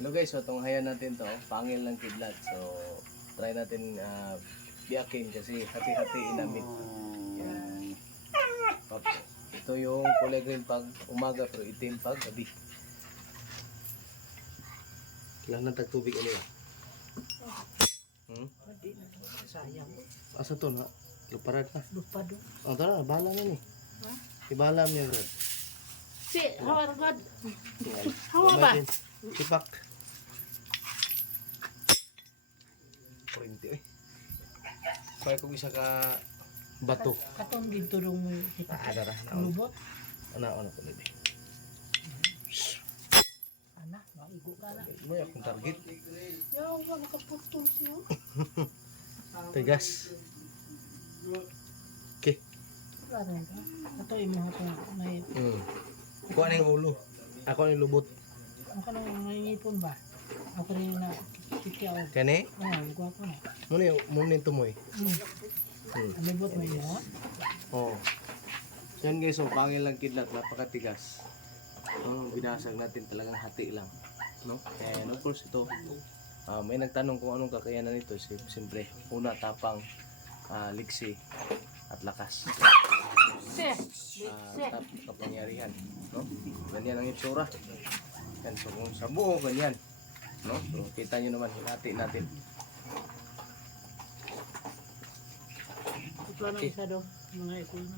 Hello guys, so tunghayan natin to, pangil ng kidlat. So try natin biyakin kasi hati-hatiin namin. Yan. Ito yung kulay green pag umaga pero itim pag gabi. Kailangan tagtubig ano yun? Sayang. Asa to na? Luparad na. Lupa doon. O tara, bahala na ni. Ha? Ibalam niya Brad. Si, hawa God. Yan. Hawa ba? Gamay din. Sipak. Kurinti eh. Kaya kung isa ka bato. Katong dito dong Adara. Naon. lubot. Ano ko nito. Ana, maigo ka na. Mo akong target. Yaw, wala ka putol siya. Tigas. Okay. Wala rin ka. Ito yung mga ito. May, Kuha na yung ulo. Ako na yung lubot. ang ka nang ngipon ba? Ako rin na kikyaw. Kani? Kuha ko na. Muna yung tumoy. Ang lubot mo yun, ha? Oo. So yan guys, so pangil lang kidlat. Napakatigas. Binasag natin talagang hati lang. No? And of course ito, may nagtanong kung anong kakayanan nito. Siyempre, una tapang, liksi at lakas. Kapangyarihan. No? Ganyan ang itsura. Yan, so kung sa buo, ganyan. No? So, kita nyo naman, hinati natin. Ito lang isa do. Mga ito yung